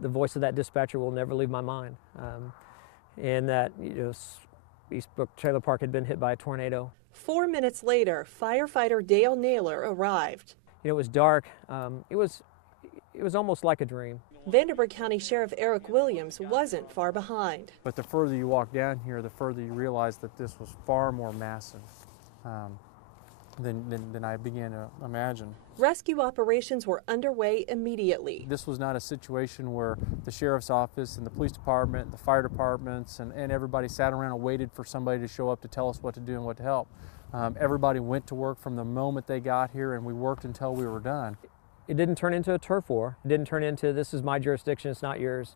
the voice of that dispatcher will never leave my mind. And that, Eastbrook Trailer Park had been hit by a tornado. 4 minutes later, firefighter Dale Naylor arrived. It was dark. It was almost like a dream. Vanderburgh County Sheriff Eric Williams wasn't far behind. But the further you walk down here, the further you realize that this was far more massive than I began to imagine. Rescue operations were underway immediately. This was not a situation where the sheriff's office and the police department, the fire departments, and everybody sat around and waited for somebody to show up to tell us what to do and what to help. Everybody went to work from the moment they got here, and we worked until we were done. It didn't turn into a turf war. It didn't turn into, this is my jurisdiction, it's not yours.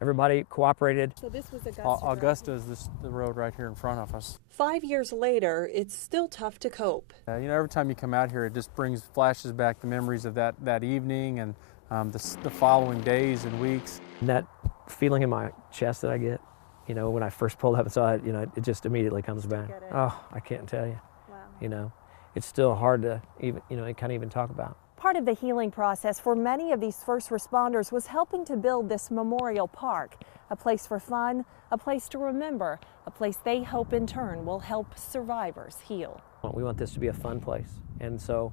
Everybody cooperated. So this was Augusta is the road right here in front of us. 5 years later, it's still tough to cope. Every time you come out here, it just flashes back the memories of that evening and the following days and weeks. And that feeling in my chest that I get, when I first pulled up and saw it, it just immediately comes back. Oh, I can't tell you. Wow. It's still hard to even talk about. Part of the healing process for many of these first responders was helping to build this memorial park, a place for fun, a place to remember, a place they hope in turn will help survivors heal. We want this to be a fun place, and so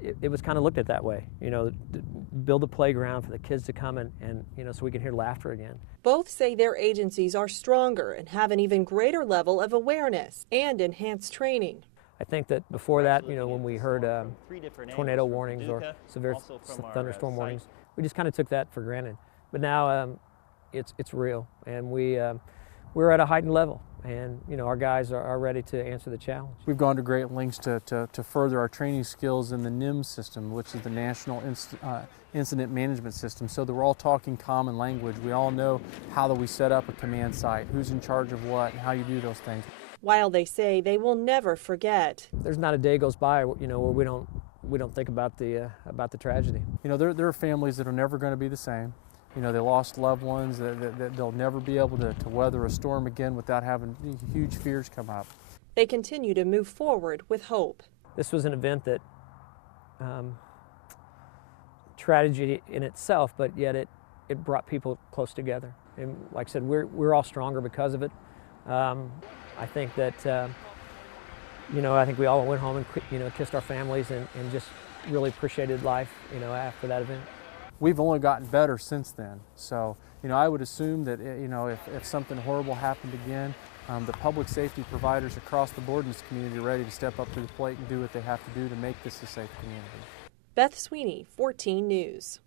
it was kind of looked at that way, build a playground for the kids to come and so we can hear laughter again. Both say their agencies are stronger and have an even greater level of awareness and enhanced training. I think that before that, when we heard tornado warnings or severe thunderstorm warnings, we just kind of took that for granted. But now it's real, and we're at a heightened level, and our guys are ready to answer the challenge. We've gone to great lengths to further our training skills in the NIMS system, which is the National Incident Management System, so that we're all talking common language. We all know how do we set up a command site, who's in charge of what, and how you do those things. While they say they will never forget. There's not a day goes by, where we don't think about the tragedy. There are families that are never going to be the same. They lost loved ones that they'll never be able to weather a storm again without having huge fears come up. They continue to move forward with hope. This was an event that tragedy in itself, but yet it brought people close together. And like I said, we're all stronger because of it. I think that, I think we all went home and, kissed our families and just really appreciated life, after that event. We've only gotten better since then. So, I would assume that, if something horrible happened again, the public safety providers across the board in this community are ready to step up to the plate and do what they have to do to make this a safe community. Beth Sweeney, 14 News.